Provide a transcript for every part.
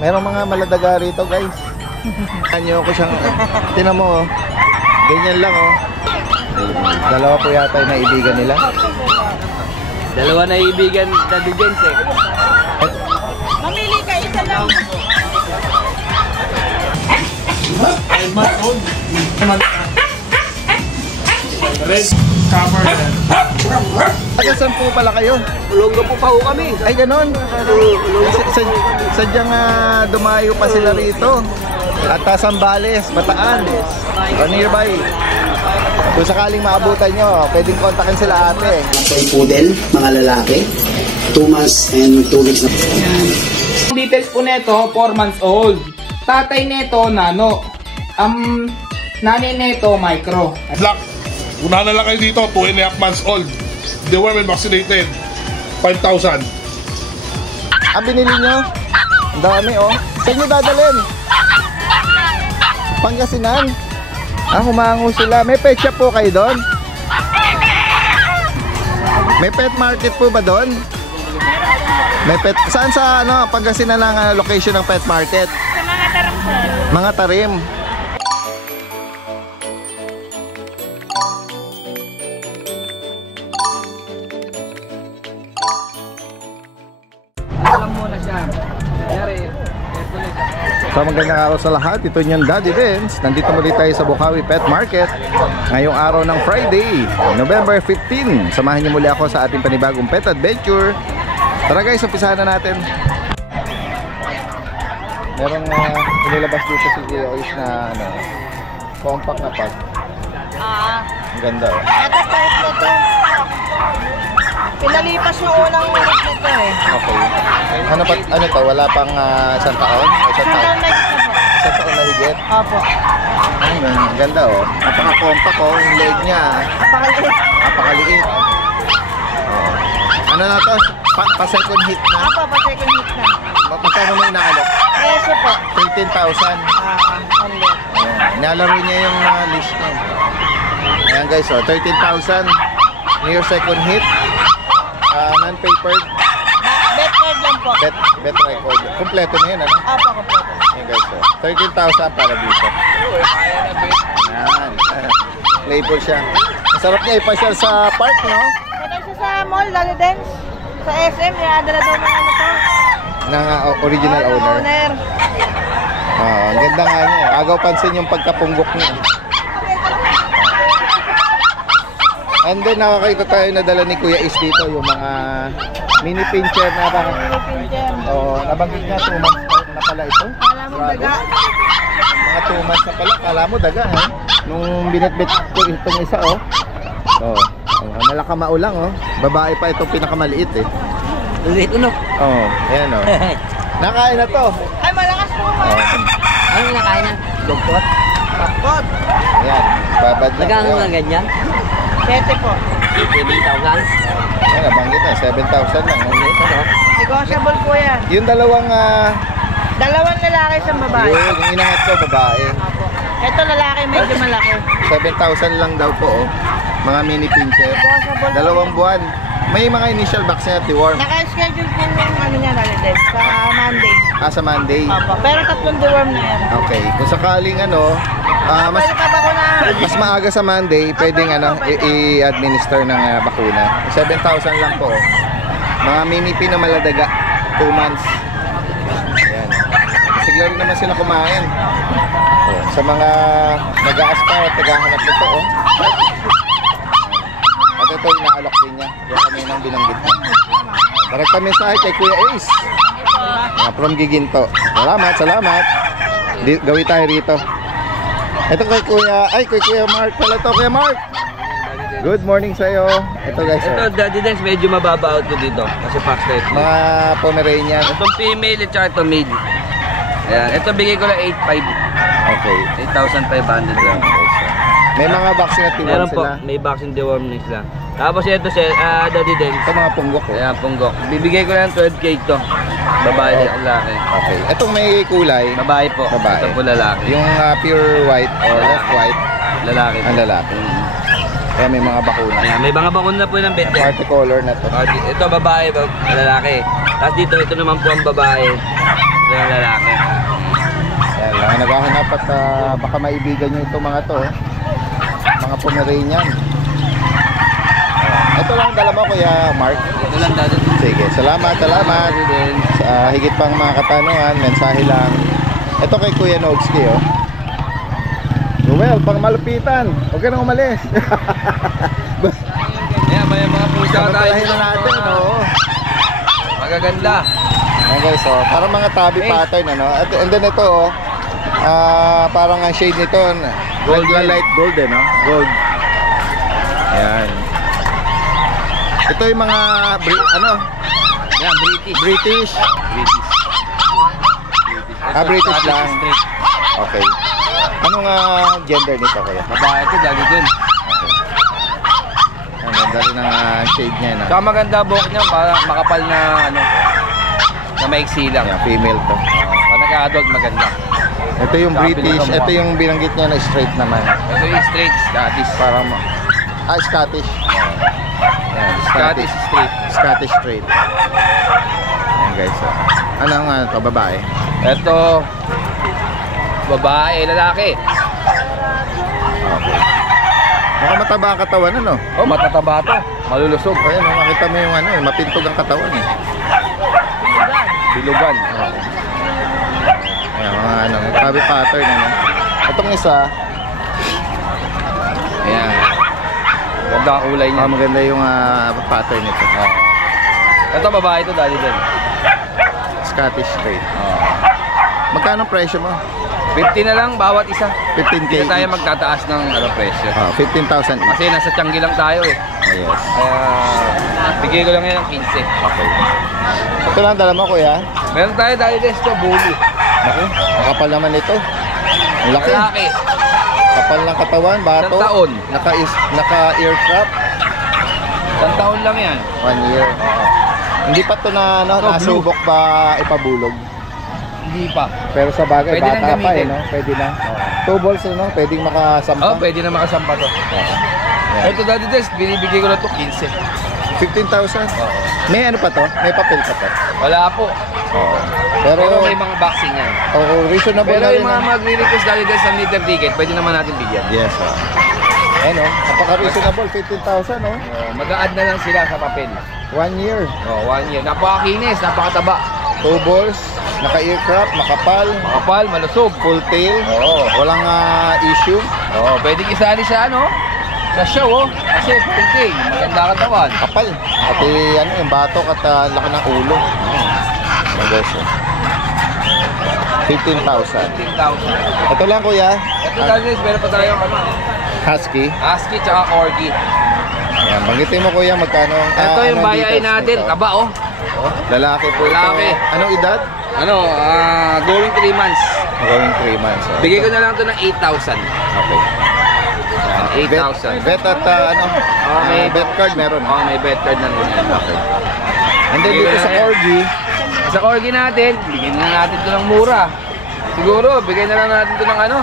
Merong mga maladaga rito, guys. Anyo ko siyang, tinan mo, oh. Ganyan lang, oh. Dalawa po yata yung naibigan nila. Dalawa na ibigan, Daddy Jens eh. Mamili ka, isa lang. Red cover. Taga saan po pala kayo? Ulongga po pa ho kami. Ay, ganon. Sadyang dumayo pa sila rito. At Sambales, Bataan, o nearby. Kung sakaling maabutan nyo, pwedeng kontakin sila ate. May poodle, mga lalaki, 2 months and 2 weeks na. Details po neto, 4 months old. Tatay neto, nano. Nanay neto, micro. Black. Unahan na lang kayo dito, 2.5 months old. Deworm and vaccinated. 5,000. Binili nyo? Ang dami, oh. Saan nyo dadalhin? Pangasinan? Humango sila. May pet shop po kayo doon? May pet market po ba doon? May pet... Saan sa Pangasinan ang location ng pet market? Sa mga taram, sir. Mga tarim. Alam mo na siya. So magandang araw sa lahat, ito niyang Daddy Dens. Nandito muli tayo sa Bukawi Pet Market ngayong araw ng Friday, November 15. Samahan niyo muli ako sa ating panibagong pet adventure. Tara guys, umpisahan na natin. Merong inilabas dito si Eois na compact na pag. Ang ganda, oh. Ito sa ito. Pinalipas yung unang ulit nito eh. Okay. Ano to? Wala pang isang taon? Isang taon? Isang taon na higit? Opo. Ang ganda, oh. Napaka-compact, oh. Yung leg niya. Napakaliit. Napakaliit. Oh. Ano na to? Pa-second hit na? Opo, pa second hit na. Magkano mo inaalok? Peso po. 13,000. Only. Nilalaro niya yung leash niya. Ayan guys, oh. 13,000. Near second hit. Non-papered. Bet card lang po. Bet record. Kompleto na yun, ano? Opo, kompleto. Ayan guys, oh. 13,000 para dito. Ayan. Playful siya. Masarap niya ipasyal sa park, no? Kaya siya sa mall, lalo din. Sa SM, niadala daw ng ano to. Ng original owner. Ang ganda nga niya. Agaw pansin yung pagkapunggok niya. And then nakakita tayo na dala ni Kuya Is dito yung mga mini pincher na parang nabanggit niya 2 months na pala ito. Kala mo daga. Mga 2 months na pala, kala mo daga, ha? Nung binitbit ko itong isa, oh. Malakamao lang, oh. Babae pa itong pinakamaliit, eh. Dito no? Ayan, oh. Nakain na to. Ay, malakas po ma. Ano nakain na? Dogpot? Pakot. Ayan, babad lang. Nagkano na ganyan? 7 po. 7,000? Ayan, nabanggit na, 7,000 lang. Negotiable po yan. Yung dalawang, Dalawang lalaki sa babae. yung inangat ko, babae. Opo. Ito lalaki, medyo malaki. 7,000 lang daw po, oh. Mga mini pincher. Negotiable. 2 buwan. May mga initial vaccine at deworm. Naka-schedule po yung ano niya nalidin sa Monday. Sa Monday. Opo. Pero 3 deworm na yan. Okay. Kung sakaling mas Pwede pa ba ko na? mas maaga sa Monday, pwedeng i-administer ng bakuna. 7,000 lang po. Mga mini pin na maladaga. 2 months. Ayan. Sigla rin naman sila kumain. Sa mga nag-a-aspire at naghahanap nito, oh. At ito, inaalok din niya. Yung kami nang binanggit niya. Direkta mensahe kay Kuya Ace. From Giginto. Salamat. Gawi tayo rito. Ito kay Kuya Mark pala to. Kuya Mark! Good morning sa'yo. Ito guys, Ito, Daddy Dens, medyo mababa out ko dito. Kasi pack type. mga Pomeranian. Itong female at saka ito male. Ayan, ito bigay ko lang 8,500. Okay. 8,500 lang. May mga vaccine at deworm Meron po, sila. may vaccine deworm na sila. Tapos ito si Daddy Dens. Ito mga punggok, oh. Ayan, punggok. Bibigay ko lang 12K ito. Babae at lalaki. Okay. Itong may kulay, Babae po. Babae. Ito po lalaki. yung pure white or left white, Lalaki po. ang lalaki. Kaya may mga bakuna. Ayan, may mga bakuna po ng 20. Party color na to. Ito babae, lalaki. Tapos dito, ito naman po ang babae. Ito yung lalaki. Yan lang, naghahanap at baka maibigan nyo itong mga to. Mga Pomeranian. Ito lang dala mo, Kuya Mark. Ito lang dati. Sige, salamat. Sa higit pang mga katanungan, mensahe lang. Ito kay Kuya Nogski, oh. Well, pang malupitan. Huwag ka nang umalis. Ayan, may mga pusa tayo. Patahin na natin, oo. Magaganda. Okay, so parang mga tabi pattern, ano. And then ito, oh. Parang ang shade nito, golden light golden, no? Gold. Ayan. Ito yung mga Ayan, British. British lang. Okay. Anong gender nito, Kuya? Babae ito, dali din. Ang ganda rin ang shade niya, no? Saka maganda buhok niya, para makapal na na maiksi lang. Ayan, female to. Pag nag-adult, maganda. Ito yung Sabi British, nila, ito yung binanggit niya na straight naman. Ito yung straight, Scottish. Para Scottish. Ayan, Scottish straight. Scottish straight. Ayan guys. Anong to, babae? Ito, babae, lalaki. Okay. Mukhang mataba ang katawan, ano? Oh, matataba to. Malulusog. Ayan, makita mo yung mapintog ang katawan, eh. Bilugan. Ayan, mga tabi pattern, ano? Itong isa, Ayan. Ganda ang kulay niya. maganda yung pattern nito. Ito, babae ito, dali din. Scottish straight. Magkano presyo mo? 50 na lang bawat isa. 15K Hindi tayo each. magtataas ng presyo. 15,000 each. Kasi nasa Tianggi lang tayo eh. Yes. Bigay ko lang yan ng 15. Okay. Ito lang dala mo, Kuya. Meron tayo dahil dito, bully. Naku, makapal naman ito. Ang laki. Lalaki. Kapal ng katawan, bato. Isang taon. Naka-aircraft. Isang taon lang yan. 1 year. Hindi pa ito na Blue. nasubok ba ipabulog. Hindi pa. Pero sa bagay, Pwede nang bata pa eh, gamitin. no? Pwede na. 2 balls, no? Pwedeng makasampa. Oh, pwede na makasampa to. Yan. Ito dati des, binibigay ko na to 15. 15,000. May ano pa to? May papel pa to? Wala po. Oo. Pero Pero, may mga boxing yan. reasonable Pero na rin. yung mga magre-request dali des ng meter ticket, pwede naman natin bigyan. Yes, Ano? Napaka-reasonable. 15,000, no? Mag-a-add na lang sila sa papel. 1 year. 1 year. Napakakinis, napakataba. 2 balls. Naka-aircraft, makapal. Makapal, malusog. Full tail. Oo. Walang issue. Pwede isali sa sa show Kasi 4K, maganda katawan. Kapal. Pati yung batok at laki ng ulo. Ang guys, 15,000. 15,000. Ito lang, Kuya. Ito dali des, meron pa tayo Husky. Husky tsaka Corgi. Ayan, banggitin mo, Kuya, magkano ang Ito yung bayain natin, taba Lalaki po Lalaki. ito. Anong edad? Going 3 months. Going 3 months. Bigay ko na lang ito ng 8,000. Okay. 8,000. Bet at may bet card meron. May bet card na rin. Okay. And then dito sa Corgi, Sa Corgi natin, bigyan na natin ito ng mura. Siguro, bigay na lang natin ito ng 18.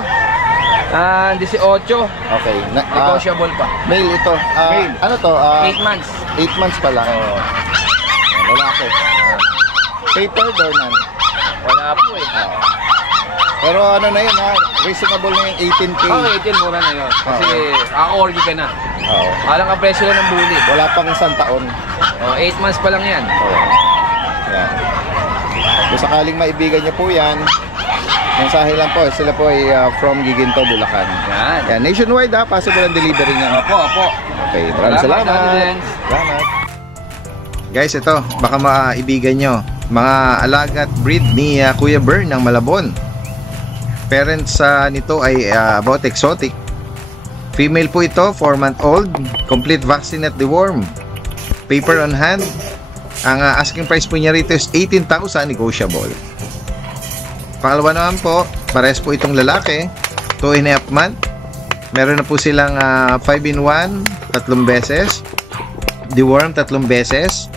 okay. Negotiable pa. Male ito. Male. Ano to? 8 months. 8 months pa lang. Lalaki. Paper or none? Wala po eh. Pero ano na yun, reasonable na yung 18K. 18, mura na yun. Kasi Corgi ka na. Oo. Alang ang presyo lang ng bully. Wala pang isang taon. 8 months pa lang yan. Yan. Kung sakaling maibigan niyo po yan, mensahe lang po. Sila po ay from Giginto, Bulacan. Yan. Yan. Nationwide possible ang delivery niya. Opo. Okay, maraming salamat. Salamat. Guys, ito, baka maibigan nyo. Mga alagat breed ni Kuya Bern ng Malabon. Parents nito ay about exotic. Female po ito, 4-month-old. Complete vaccine at deworm. Paper on hand. Ang asking price po niya rito is 18,000 negotiable. Pangalawa naman po, pares po itong lalaki, 2.5 month. Meron na po silang 5-in-1, 3 beses. Deworm, 3 beses.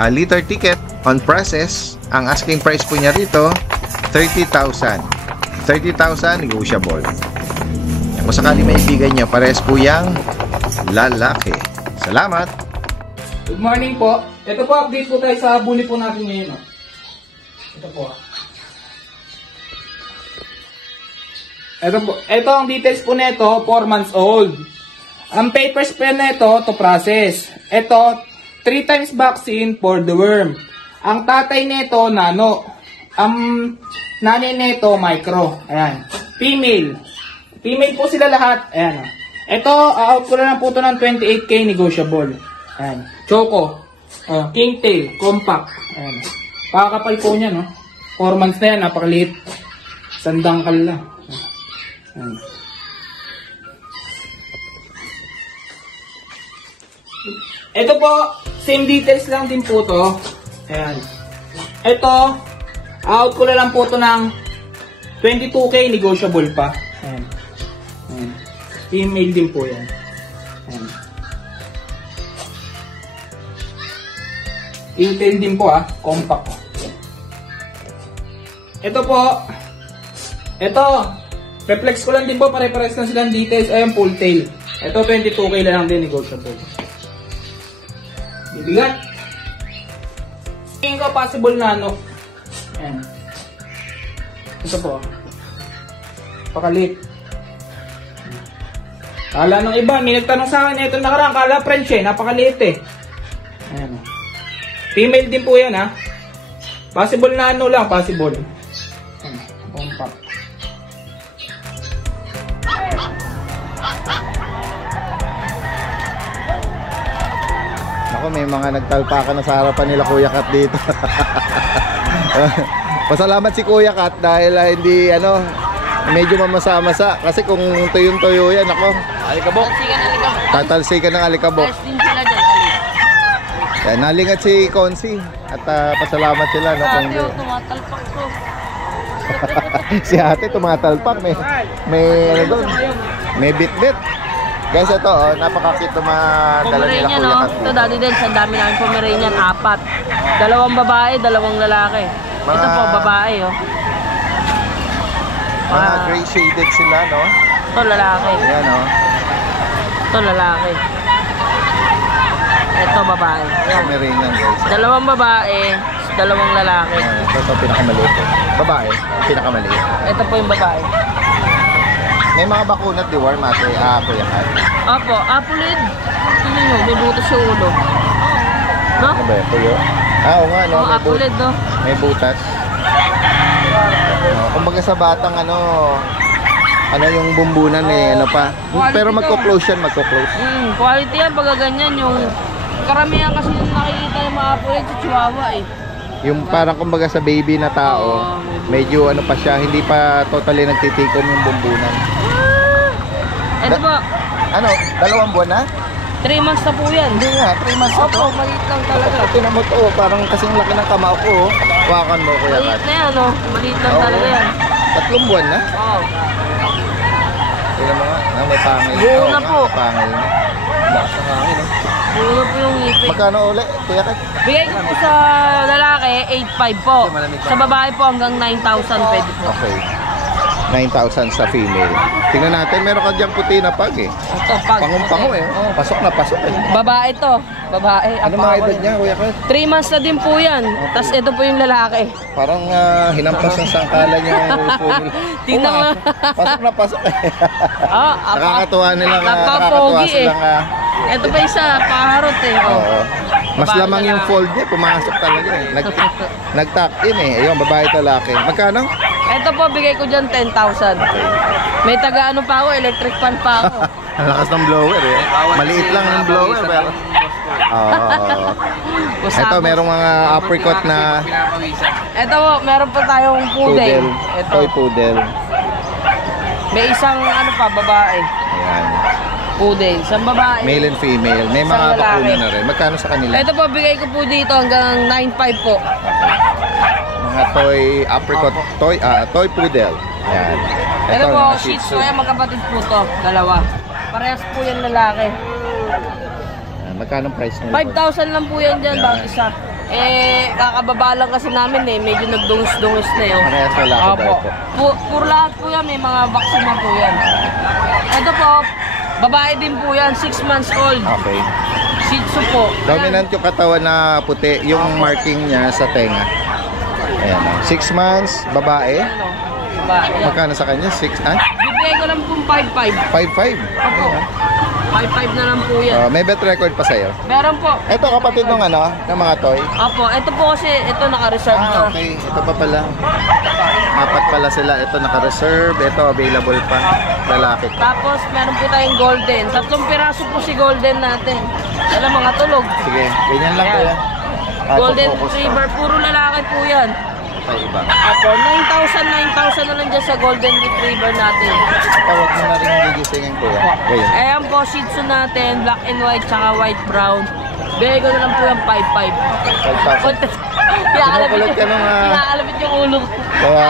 Liter ticket on process. Ang asking price po niya rito, 30,000. 30,000 negotiable. Kung sakali may ibigan nyo, pares po yang lalaki. Salamat! Good morning po. Ito po, update po tayo sa bully po natin ngayon. Ito po. Ito ang details po nito, 4 months old. Ang papers po nito to process. Ito, 3 times vaccine for the worm. Ang tatay nito, nano. Ang nanay nito, micro. Ayan. Female. Female po sila lahat. Ayan. Ito, out ko na lang po ito ng 28K negotiable. Ayan. Choco. King tail. Compact. Ayan. Pakakapal po niya, no? 4 months na yan. Napakaliit. Sandangkal lang. Ayan. Ito po, same details lang din po to. Ayan. Ito, out ko na lang po to ng 22K negotiable pa. Ayan. Ayan. Female din po yan. Ayan. Intel din po compact. Ito po, ito, reflex ko lang din po, pare-pares lang silang details. Ayan, full tail. Ito, 22K na lang din negotiable. Bibigat. Tingin ko possible na ano. Ayan. Ito po. Pakalit. Kala ng iba, may nagtanong sa akin, ito nakaraan, kala French napakaliit Ayan. Female din po yan Possible na ano lang, possible. Ayan. Compact. Ako, may mga nagtalpakan na sa harapan nila Kuya Kat dito. Pasalamat si Kuya Kat dahil hindi medyo mamasa-masa. Kasi kung tuyong-tuyo yan, ako, alikabok. Tatalsikan ng alikabok. Din sila dyan, alis. Yan, nalingat si Consi. At pasalamat sila. No, kung Ate, tumatalpak ko. si ate tumatalpak. May doon. May bit-bit. Guys, ito, napaka-cute dala nila Pomeranian, Kuya Kat. Ito, Daddy Dens, ang dami namin Pomeranian, 4. 2 babae, 2 lalaki. Ito po, babae, Mga gray shaded sila, no? Ito, lalaki. Ayan, no? Ito, lalaki. Ito, babae. Ayan. Pomeranian, guys. 2 babae, 2 lalaki. Ito pinakamaliit. Babae, pinakamaliit. Ito po yung babae. May mga bakunat, di war, mate, Kuya Kat. Opo, apulid. Tingnan nyo, may butas yung ulo. No? Ano ba yun, Kuya? Oo nga, no? Oo, apulid, no? May butas. Kumbaga sa batang, yung bumbunan, pa. Pero magko-close yan, magko-close. Quality yan, pag ganyan, yung karamihan kasi yung nakikita yung mga apulid sa Chihuahua, Yung parang kumbaga sa baby na tao, medyo pa siya, hindi pa totally nagtitikom yung bumbunan. Ito po, 2 buwan na? 3 months na po yan. Hindi nga, 3 months na to. Opo, maliit lang talaga. Tinan mo to, parang kasing laki ng kamao ko. Hawakan mo, Kuya Kat. Maliit na yan, maliit lang Oo. talaga yan. 3 buwan na? Oo. Tignan mo nga, may pangil. Buo Oo na nga, po. may pangil na. Lakas ng hangin, Buo po yung ngipin. Magkano ulit, Kuya Kat? Bigay ko po sa lalaki, 8.5 po. Sa babae po hanggang 9,000 pwede po. Okay. 9,000 sa female. Tingnan natin, meron ka diyang puti na pag Ito, pag. Pangong-pango Oo. Pasok na pasok Babae to. Babae. Ano mga edad niya, Kuya Kat? 3 months na din po yan. Tapos ito po yung lalaki. Parang hinampas ng sangkalan yung upo nila. Tingnan mo. Pasok na pasok Nakakatuwa nilang, Napaka-pogi silang, Ito pa isa, paharot oo. Mas Babae lamang yung lalaki. fold niya, pumasok talaga Nag-tuck in Ayun, babae talaki. Magkano? Ito po, bigay ko dyan 10,000. May taga pa ako, electric fan pa ako. Ang lakas ng blower Maliit lang yung blower pero ito merong mga apricot na Ito po, meron pa tayong poodle. Ito. Toy poodle. May isang babae. Ayan. Poodle. Isang babae. Male and female. May Isang mga lalaki. bakuna na rin. Magkano sa kanila? Ito po, bigay ko po dito hanggang 9,500 po. Mga toy apricot, toy poodle. Ayan. Ito po, mga Shih Tzu. Ayan, magkapatid po to. 2. Parehas po yan lalaki. Ayan. Magkano price nila? 5,000 lang po yan dyan, Ayan. bawat isa. Kakababa lang kasi namin medyo nagdungis-dungis na yun. Parehas lalaki daw po. Puro lahat po yan, may mga vaccine na po yan. Ito po, babae din po yan, 6 months old. Okay. Shih Tzu po. Dominant yung katawan na puti, yung marking niya sa tenga. Ayan. 6 months, babae. Babae. Yan. Magkano sa kanya? 6, Bibigay ko lang pong 5-5. 5'5". Opo. 5-5 na lang po yan. May bet record pa sa'yo. Meron po. Ito kapatid ng ano, ng mga toy. Opo, ito po kasi, ito naka-reserve na. Okay. Ito pa pala. Apat pala sila. Ito naka-reserve. Ito available pa. Lalaki. Tapos, meron po tayong golden. 3 piraso po si golden natin. Alam, mga tulog. Sige, ganyan lang Ayan. kuya. Golden Focus retriever, puro lalaki po yan. pa iba. Opo, 9,000 na lang dyan sa golden retriever natin. Tawag mo na rin yung gigisingin kuya. Ganyan. Ayan po, shih tzu natin, black and white, tsaka white brown. Bigay ko na lang po yung 5-5. 5,000. Inakalapit ka nung, inakalapit yung ulo ko. Kaya,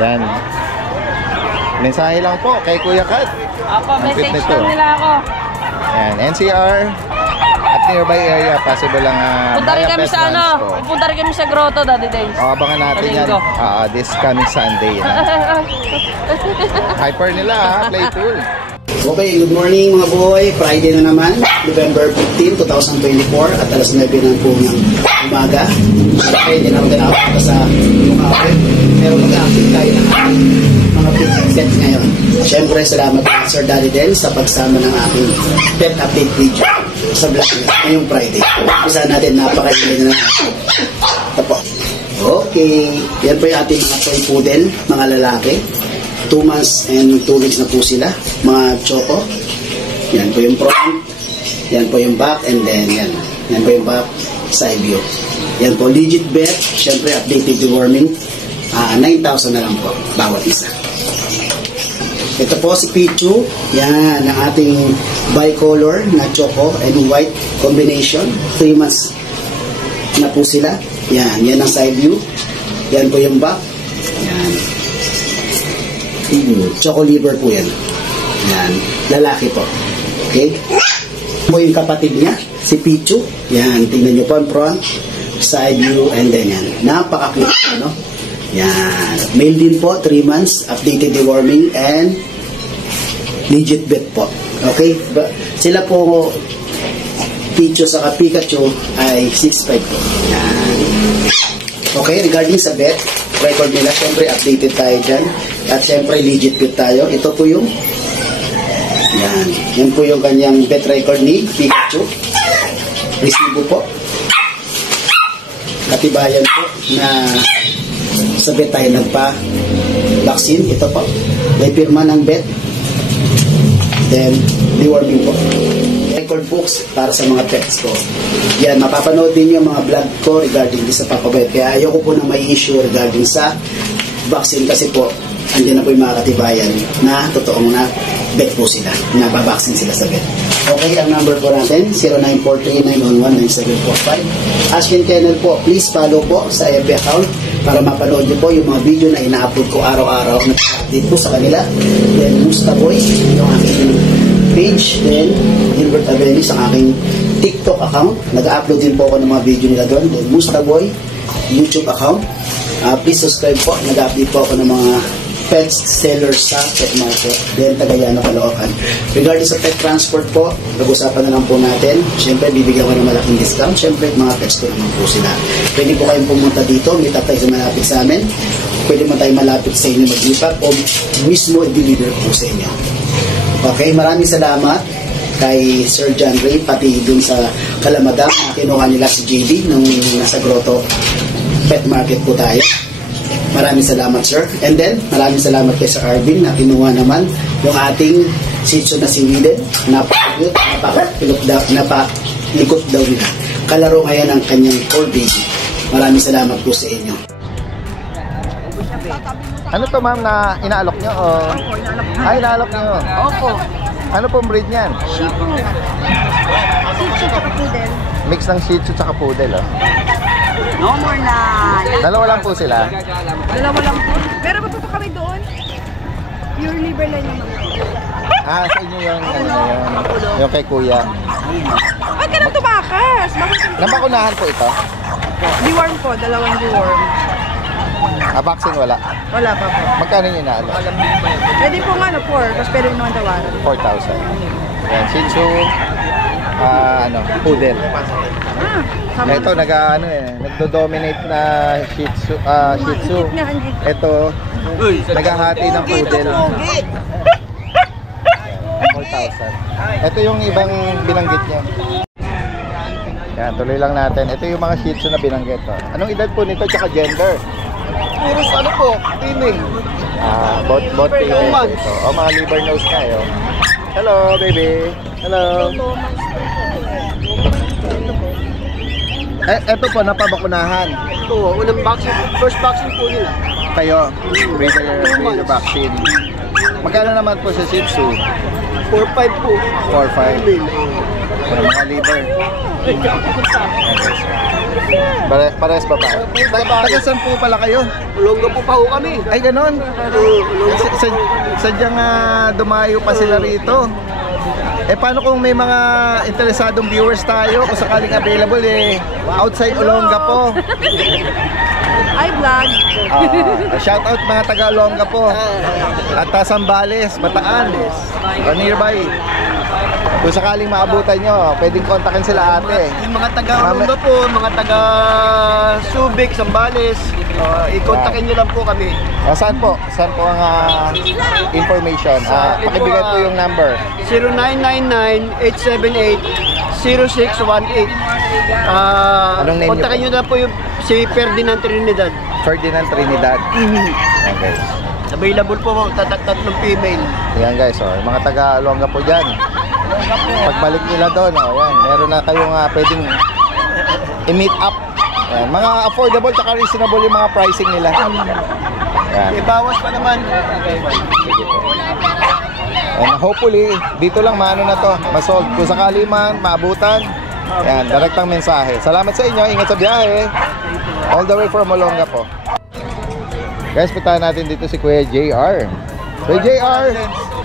yan. Mensahe lang po kay Kuya Kat. Opo, Ang message cute nito. lang nila ako. Yan, NCR at nearby area, possible lang Punta rin kami sa ano, punta rin kami sa grotto, Daddy Days. Abangan natin yan. Linggo. This coming Sunday. Yan. Hyper nila ha, playful. Okay, good morning mga boy. Friday na naman, November 15, 2024 at alas 9 na po ng umaga. Okay, hindi na ako tinapos sa umaga. Pero mag-active tayo ng mga pet set ngayon. Siyempre, salamat po Sir Daddy Den sa pagsama ng aking pet update video sa vlog ngayong Friday. Isa natin napakainin na natin. Ito po. Okay, yan po yung ating mga toy poodle, mga lalaki. 2 months and 2 weeks na po sila, mga choco. Yan po yung front, yan po yung back, and then yan po yung back side view. Yan po legit bet, syempre updated deworming, 9,000 na lang po bawat isa. Ito po si Pichu, yan ang ating bicolor na choco and white combination. 3 months na po sila. Yan ang side view, yan po yung back. Yan. Choco liver po yan. Yan. Lalaki po. Okay? Po yung kapatid niya, si Pichu. Yan. Tingnan niyo po ang front, side view, and then yan. Napaka-cute. Ano? Yan. Male din po, 3 months, updated deworming, and legit bet po. Okay? Sila po, Pichu saka Pikachu, ay 6'5 po. Yan. Okay, regarding sa bet, record nila, syempre updated tayo dyan. At syempre legit bet tayo. Ito po yung yan po yung kanyang bet record ni Pikachu. Resibo po. Katibayan po na sa bet tayo nagpa-vaccine. Ito po. May pirma ng bet. Then, deworming po. Record books para sa mga pets ko. Yan, mapapanood din yung mga vlog ko regarding sa papabet. Kaya ayoko po na may issue regarding sa vaccine kasi po, andyan na po yung mga katibayan na totoong na bet po sila, na babaksin sila sa bet. Okay, ang number po natin, 0943-911-9745. Ashkin Kennel po, please follow po sa FB account para mapanood nyo po yung mga video na ina-upload ko araw-araw na update po sa kanila. Then, Mustaboy, yung aking page, then Gilbert Avelis ang aking TikTok account. Nag-upload din po ako ng mga video nila doon. Then Mustaboy YouTube account. Please subscribe po. Nag-update po ako ng mga pets sellers sa pet market. Then Tagayano, Caloocan. Regarding sa pet transport po, pag-usapan na lang po natin. Siyempre, bibigyan ko ng malaking discount. Siyempre, mga pets ko naman po sila. Pwede po kayong pumunta dito. Meet up tayo sa malapit sa amin. Pwede mo tayo malapit sa inyo mag-lipat o mismo i-deliver po sa inyo. Okay, maraming salamat kay Sir John Ray, pati dun sa Kalamadang na kinuha nila si JD nung nasa Grotto Pet Market po tayo. Maraming salamat, sir. And then, maraming salamat kay Sir Arvin na kinuha naman yung ating shih tzu na si Widen. Napalikot daw nila. Kalaro ngayon ang kanyang core baby. Maraming salamat po sa inyo. Ano to ma'am na inaalok nyo? O... Ay, inaalok nyo. Opo. Ano pong breed niyan? Shih Tzu. Shih Tzu tsaka poodle. Mix ng Shih Tzu tsaka Poodle. Oh. No more na. Dalawa lang po sila. Dalawa lang po. Meron pa po kami doon. Pure liver lang yung mga. Sa inyo yung, yung kay kuya. Ba't ka nang tumakas? Nabakunahan po ito? Deworm po, dalawang deworm. Vaccine wala. Wala pa po. Magkano nyo inaalok? Pwede po nga 4, tapos pwede naman tawaran. 4,000. Yan, Shih Tzu. poodle. Ito nagdo-dominate na Shih Tzu. Ito naghahati ng poodle. 4,000. Ito yung ibang binanggit niya. Yan, tuloy lang natin. Ito yung mga Shih Tzu na binanggit. Anong edad po nito tsaka gender? Puros ano po, female. Both female ito. Mga liver nose na yun. Hello, baby. Hello. Ito po, napabakunahan. Ito, unang vaccine, first vaccine po nila. Kayo, breeder vaccine. Magkano naman po sa Shih Tzu? 4-5 po. 4-5. Mga liver. Pares ba pa? Taga saan po pala kayo? Olonga po pa ho kami. Ay, ganon. Sadyang dumayo pa sila rito. Paano kung may mga interesadong viewers tayo, kung sakaling available outside Olonga po? Ay, vlog. Shout out mga taga Olonga po. At Sambales, Bataan, o nearby. Kung sakaling maabutan nyo, pwedeng kontakin sila ate. Yung mga taga-Olonga po, mga taga-Subic, Sambales, i-kontakin nyo lang po kami. Saan po? Saan po ang information? Pakibigay po yung number. 0999-878-0618. Anong name Kontakin nyo nyo lang po yung si Ferdinand Trinidad. Ferdinand Trinidad. Ayan guys. Available po, tatlong female. Ayan guys, yung mga taga-Olonga po dyan. Pagbalik nila doon, yan, meron na kayong pwedeng i-meet up. Ayan, mga affordable at reasonable yung mga pricing nila. Ayan. Bawas pa naman. Sige po. And hopefully, dito lang maano na to, masolve. Kung sakali man, maabutan, ayan, direktang mensahe. Salamat sa inyo, ingat sa biyahe. All the way from Olonga po. Guys, puntahan natin dito si Kuya JR. Kuya JR,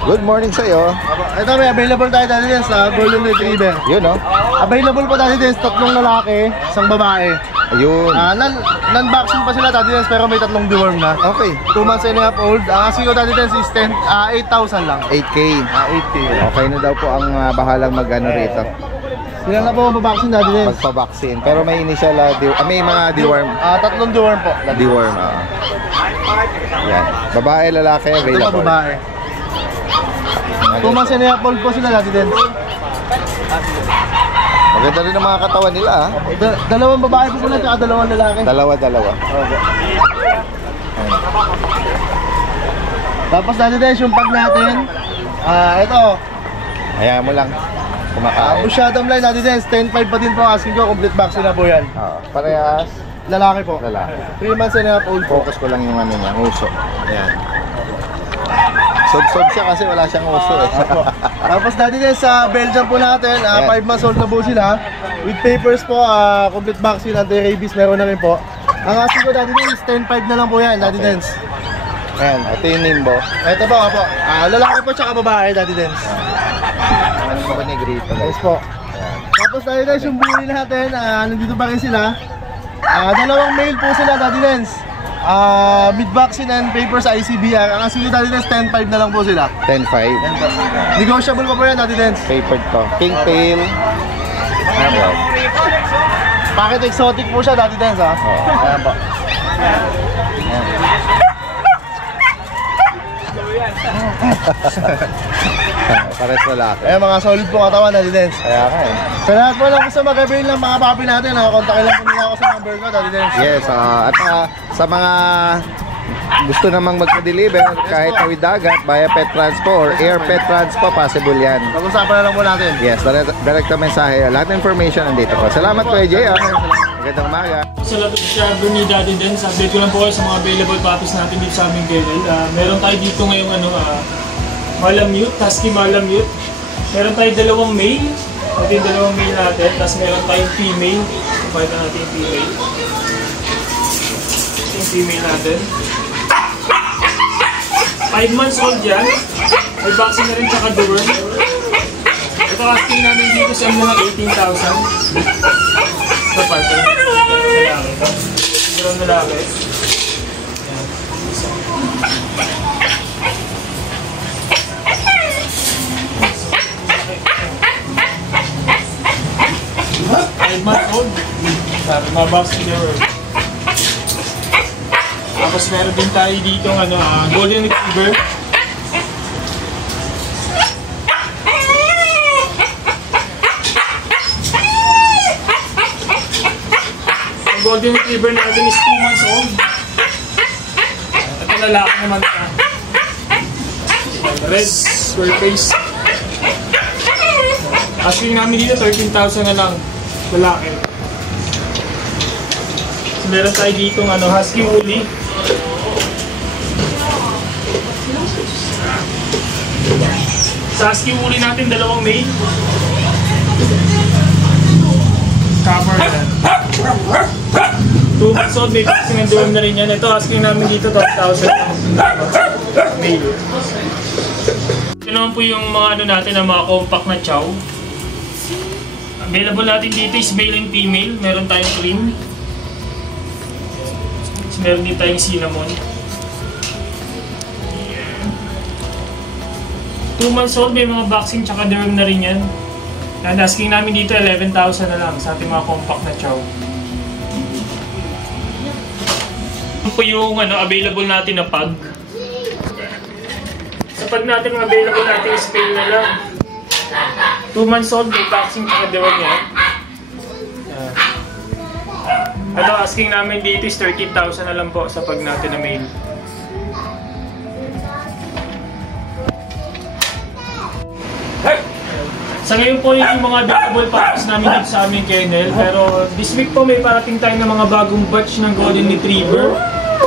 good morning sa iyo. Ito, may available tayo dati din sa Golden Retriever. Yun, no? Available po dati din, tatlong lalaki, isang babae. Ayun. Non-vaccine pa sila dati din, pero may tatlong deworm na. Okay. 2 months and a half old. Ang asking ko dati din is 8,000 lang. 8K. 8K. Okay na daw po ang bahalang mag-ano rito. Sila na po mababaksin dati din. Magpa-vaccine. Pero may initial, may mga deworm. Tatlong deworm po. Deworm, yan. Babae, lalaki, Ito available. ba babae? 2 months and a half old po sila dati din. Maganda rin ang mga katawan nila, ha? Dalawang babae po sila, tsaka dalawang lalaki. Dalawa. Tapos dati din, yung pag natin, ito, Hayaan mo lang. Kumakain. Bushadam line natin din, 10.5 pa din po asking ko, complete vaccine na po yan. Parehas. Lalaki po. Lalaki. 3 months and a half old po. Focus ko lang yung ano niya, uso. Ayan. Sob-sob siya kasi wala siyang uso eh. Tapos dati din sa Belgium po natin, 5 months old na po sila. With papers po, complete vaccine, anti-rabies, meron na rin po. Ang asking ko dati din is 10.5 na lang po yan, dati din. Ayan, ito yung Nimbo. Ito po, lalaki po tsaka babae, dati din. Ano po ba negrito? Yes po. Tapos dati din yung bully natin, nandito pa rin sila. Dalawang male po sila, dati din. Mid vaccine and papers ICBR. Ang asking ko dati din 10.5 na lang po sila. 10.5. Negotiable pa po yan, dati din. Papered to. King tail. Ayan. Packet exotic po siya, dati din. Ayan po. Pares lalaki. Mga solid po katawan, dati din. Kaya ka eh. Sa lahat po lang gusto mag-avail ng mga papi natin, kontakin lang po nila ako sa number ko, dati din. Yes, at sa mga gusto namang magpa-deliver kahit tawid dagat via pet transpo or air pet transpo, possible yan. Pag-usapan na lang po natin. Yes, direct na mensahe. Lahat ng information nandito po. Salamat po, JR. Magandang umaga. Sa lapit siya, ni Daddy Dance, update ko lang po kayo sa mga available puppies natin dito sa aming kennel. Meron tayo dito ngayong Malamute, Husky Malamute. Meron tayo dalawang male. Ito yung dalawang male natin. Tapos meron tayong female. Pakita natin yung female. Ito yung female natin. 5 months old yan. May vaccine na rin tsaka deworm. Ito asking namin dito sa mga 18,000. Ito pa, ito yung lalaki. 5 months old. Sabi, mga vaccine there. Tapos meron din tayo dito golden retriever. Ang golden retriever natin is 2 months old. Ito lalaki naman ito. Red square face. Asking namin dito 13,000 na lang. Lalaki. So, meron tayo dito husky woolly. Sa husky woolly natin, 2 male. Cover na yan. 2 months old, may vaccine and deworm na rin yan. Ito, asking namin dito 12,000 male. Ito naman po yung mga natin, ang mga compact na chow. Available natin dito is male and female. Meron tayong cream. Meron din tayong cinnamon. 2 months old, may mga vaccine tsaka derm na rin yan. And asking namin dito 11,000 na lang sa ating mga compact na chow. Ito po yung available natin na pug. Sa pug natin, available natin is male na lang. 2 months old, may vaccine tsaka derm yan. Ano, asking namin dito is 13,000 na lang po sa pag natin na male. Sa ngayon po yung mga available packs namin dito sa aming kennel. Pero this week po may parating tayo ng mga bagong batch ng golden retriever.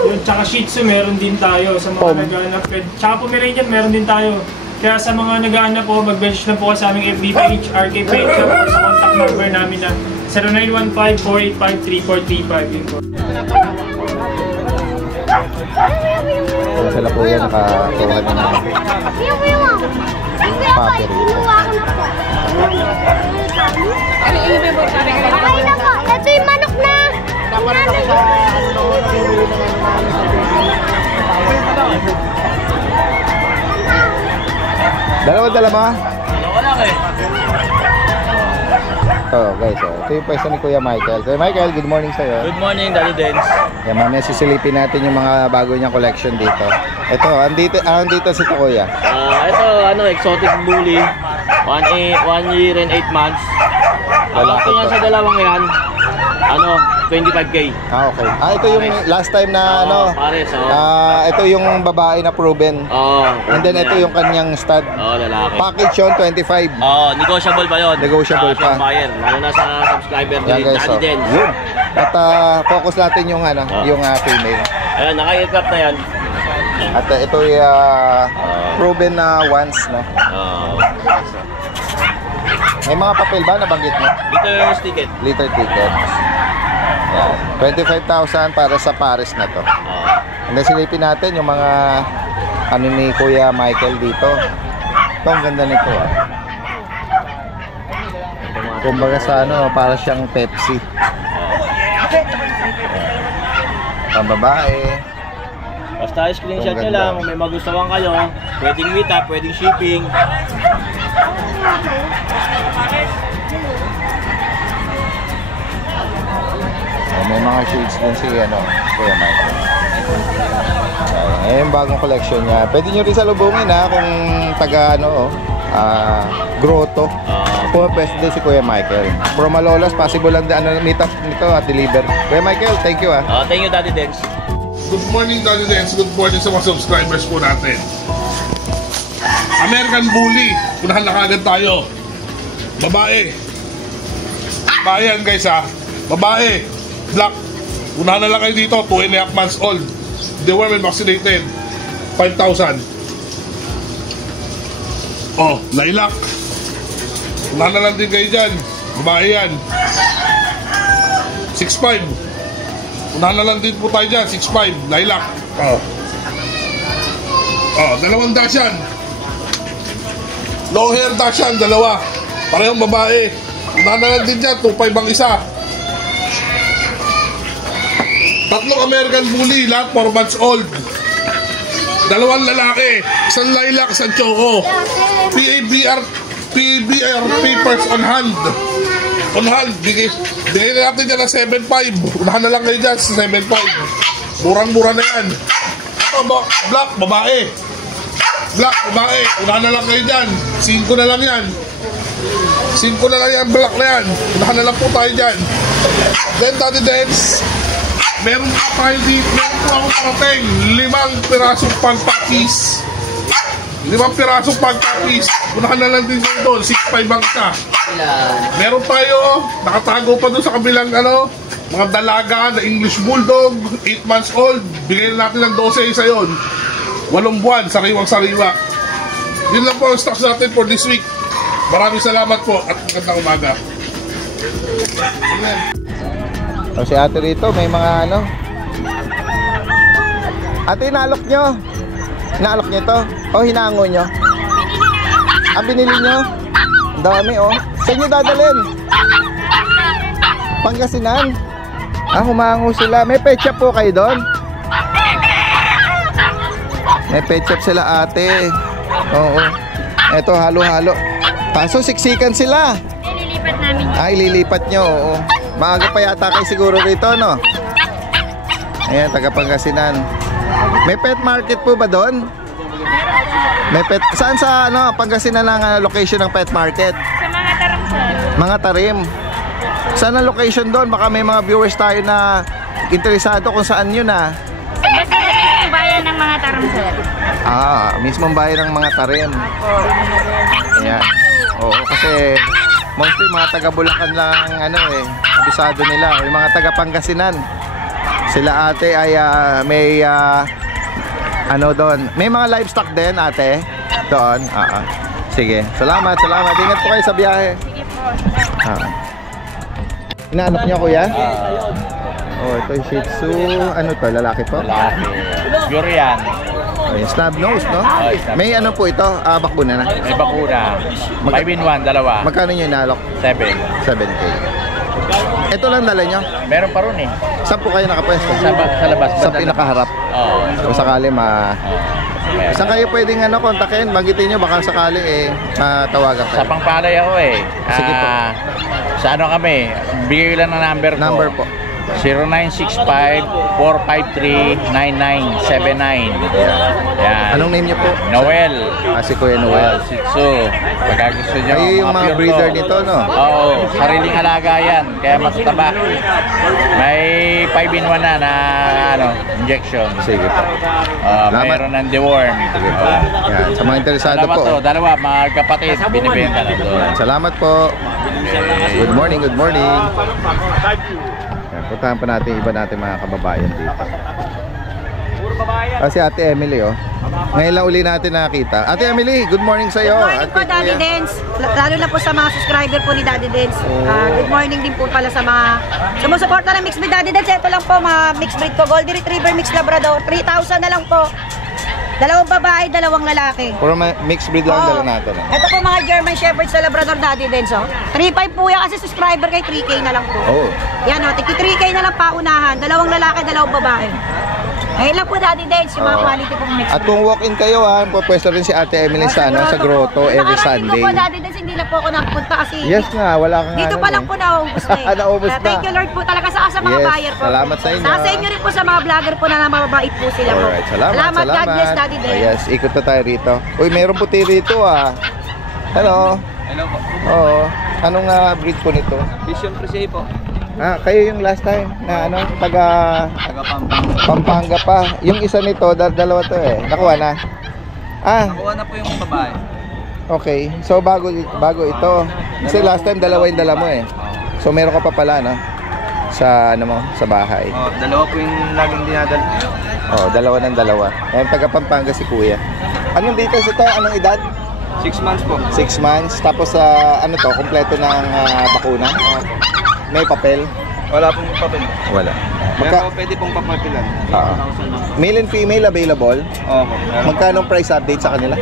Yun, tsaka shih tzu meron din tayo sa mga nag-aanap. Tsaka Pomeranian meron din tayo. Kaya sa mga nag-aanap po, mag-message na po sa aming FB page, RK page, o sa contact number namin na 0915-485-3435. Yun po. Sila po yan, nakakuha na naman. Paper rito. Okay na po. Ito yung manok na. Dala mo? Wala ka eh. Guys, ito yung pwesto ni Kuya Michael. Kuya Michael, good morning sa'yo. Good morning, Daddy Dens. Yan, mamaya sisilipin natin yung mga bago niyang collection dito. Ito, andito si Kuya. Ito, exotic bully. 1 year and 8 months. Lalaki Ito yan to. sa dalawang yan. 25K. Okay. Ito yung last time na Pares, ito yung babae na proven. And then ito yung kanyang stud. Lalaki. Package yun, 25. Negotiable pa yun. Negotiable pa. Buyer, lalo na sa subscriber Yan ni guys, Daddy Dens. Yun. At focus natin yung yung female. Ayan, naka-aircraft na yan. At ito yung proven na once, no? May mga papel ba nabanggit mo? Liter's ticket. Liter ticket. Yan. 25,000 para sa pares na to. And then silipin natin yung mga ni Kuya Michael dito. Ito, ang ganda nito. Kumbaga sa para siyang Pepsi. Pambabae. Basta screenshot nyo lang kung may magustuhan kayo. Pwedeng meet up, pwedeng shipping. May mga shades din si Kuya Michael. Yung bagong collection niya. Pwede nyo rin salubungin kung taga Grotto. Pwede din si Kuya Michael. From Malolos, possible lang meet up nito at deliver. Kuya Michael, thank you Thank you, Daddy Dens. Good morning, Daddy Dens. Good morning sa mga subscribers po natin. American Bully. Unahan na kagad tayo. Babae. Babae yan guys Babae. Black. Unahan na lang kayo dito. 2.5 months old. Deworm and vaccinated. 5,000. Lilac. Unahan na lang din kayo dyan. Babae yan. 6.5. Unahan na lang din po tayo dyan. 6.5. Lilac. Dalawang Dachshund. Long hair Dachshund, dalawa. Parehong babae. Unahan na lang din dyan. 2.5 ang isa. Tatlong American Bully, lahat 4 months old. Dalawang lalaki, isang lilac, isang choco. PBR papers on hand. Unahan, bigay na natin dyan ng 7.5. Unahan na lang kayo dyan sa 7.5. Murang-mura na yan. Ito, black, babae. Black, babae. Unahan na lang kayo dyan. 5 na lang yan. 5 na lang yan, black na yan. Unahan na lang po tayo dyan. Then, Daddy Dens, meron pa tayo dito. Meron po akong parating. 5 pirasong pagpakis. 5 pirasong pagpakis. Unahan na lang din dyan doon. 6.5 ang isa. Meron tayo, nakatago pa doon sa kabilang mga dalaga na English Bulldog, 8 months old. Bigay na natin ng 12 isa yun. 8 buwan, sariwang-sariwa. Yun lang po ang stocks natin for this week. Maraming salamat po at magandang umaga. O si ate rito, may mga Ate, inaalok nyo? Inaalok nyo to? O hinango nyo? Binili nyo? Ang dami Saan nyo dadalhin? Pangasinan? Humango sila. May pet shop po kayo doon? May pet shop sila ate. Oo. Eto halo-halo. Kaso siksikan sila. Ililipat namin. Ililipat nyo, oo. Maaga pa yata kayo siguro rito, no? Ayan, taga Pangasinan. May pet market po ba doon? May pet... Saan sa Pangasinan ang location ng pet market? Sa mga tarim, sir. Mga tarim. Saan ang location doon? Baka may mga viewers tayo na interesado kung saan yun Basta yung bayan ng mga tarim, sir. Mismong bayan ng mga tarim. Ayan. Oo, kasi mostly mga taga Bulacan lang abisado nila. Yung mga taga Pangasinan. Sila ate ay may doon. May mga livestock din ate. Doon. Sige. Salamat. Ingat po kayo sa biyahe. Sige po. Inaanak niyo kuya? Ito yung Shih Tzu. Ano to? Lalaki po? Lalaki. Pure yan. Snub nose, no? May po ito? Bakuna na? May bakuna. 5-in-1, dalawa. Magkano nyo inaalok? 7K. Ito lang dala nyo? Meron pa ron Saan po kayo nakapwesto? Sa labas. Sa pinakaharap? Oo. Kung sakali saan kayo pwedeng kontakin? Magitin nyo, baka sakali tawagan kayo. Sa Pangpalay ako Sige po. Sa kami, bigay lang ng number ko. Number po. 0965-453-9979. Yan. Anong name niyo po? Noel. Si Kuya Noel. Shih Tzu. Pagka gusto nyo. Kayo yung mga breeder nito, no? Oo. Sariling alaga yan. Kaya mas taba. May 5-in-1 na injection. Sige po. Mayroon ng deworm. Yan. Sa mga interesado po. Dalawa, magkapatid. Binibenta na doon. Salamat po. Good morning. Yan, puntahan pa natin iba natin mga kababayan dito. Si Ate Emily Ngayon lang uli natin nakita. Ate Emily, good morning sa iyo. Good morning po Daddy Dens. Lalo na po sa mga subscriber po ni Daddy Dens. Good morning din po pala sa mga sumusuporta ng Mixed Breed Daddy Dens. Ito lang po mga Mixed Breed ko. Golden Retriever Mixed Labrador. 3,000 na lang po. 2 babae, 2 lalaki. Puro mixed breed lang dala natin. Ito po mga German Shepherd sa Labrador Daddy Dens. 3,500 po yan kasi subscriber kay 3K na lang po. Yan tiki 3K na lang paunahan. 2 lalaki, 2 babae. Ayun lang po Daddy Dens, yung mga quality pong mixed breed. At kung walk-in kayo pupwesto rin si Ate Emily sa grotto every Sunday. Dito po Daddy Dens, hindi na po ako nagpunta kasi yes nga, wala kang dito pa lang po naubos na naubos na. Thank you Lord po talaga sa mga buyer po. Salamat sa inyo. Sa inyo rin po sa mga vlogger po na mababait po sila po. Alright, salamat. God bless Daddy Dens. Yes, ikot na tayo rito. Uy, mayroong puti rito Hello. Hello po. Oo. Anong breed po nito? Vision Presiay po. Kayo yung last time na taga Pampanga pa. Yung isa nito, dalawa to Nakuha na? Nakuha na po yung babae. Okay. So bago ito. Kasi last time dalawa yung dala mo So meron ka pa pala sa sa bahay. Dalawa po yung laging dinadala. Dalawa ng dalawa. Taga Pampanga si Kuya. Anong dito sa ito? Anong edad? 6 months po. 6 months. Tapos kompleto ng bakuna? May papel? Wala pong papel. Wala. Pwede pong papapilan. Male and female available? Opo. Magkano price update sa kanila?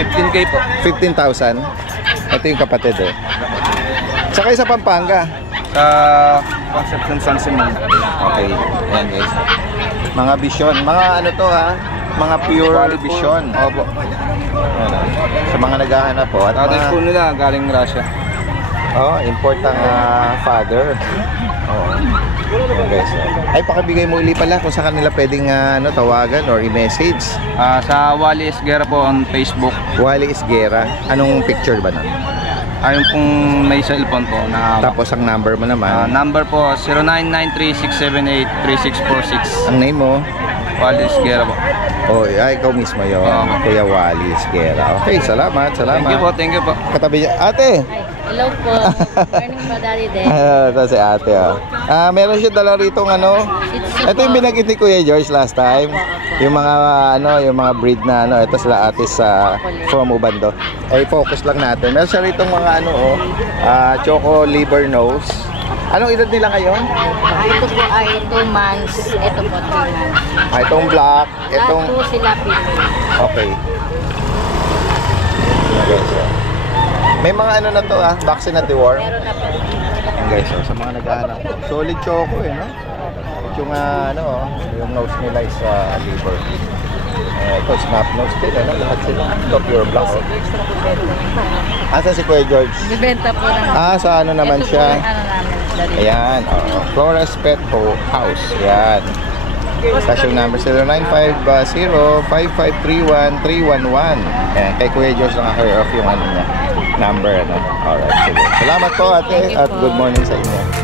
15K po. 15,000. Ito yung kapatid Saka sa Pampanga? Sa Concepcion San Simon. Okay. Ayan guys. Mga vision. Mga mga pure vision. Opo. Sa mga naghahanap po. At po nila galing Russia. Oh, import ang father. Oh. Okay, so. Ay, pakibigay mo uli pala kung sa kanila pwedeng tawagan or i-message. Sa Wally Esguera po on Facebook. Wally Esguera. Anong picture ba nun? Ayun pong may cellphone po na Tapos ang number mo naman. number po 0993-678-3646. Ang name mo? Wally Esguera po. Oh, ikaw mismo yun. Kuya Wally Esguera. Okay, salamat. Thank you po. Katabi niya. Ate! Hello po. Morning po, Daddy Den. Ito si ate. Meron siya dala rito ito yung binagit ni Kuya George last time. Yung mga yung mga breed na ito sila ate sa from Ubando. Ay focus lang natin. Meron siya rito mga choco liver nose. Anong edad nila ngayon? Ito po ay 2 months. Ito po 3 months. Itong black, itong Lahat po sila female. okay. May mga na to vaccine at deworm. Meron na po. Guys, sa mga naghahanap po. Solid choco no? Yung yung nose nila is liver. Ito, snap nose din, lahat sila. Ito, pure black. Asan si Kuya George? Bibenta po naman. Sa naman Ito siya? po namin. Ayan, Flores Pet House. Yan. Station number 0950-5531-311. Ayan, kay Kuya George naka-clear off yung niya. Number, Alright, sige. Salamat po ate at good morning sa inyo.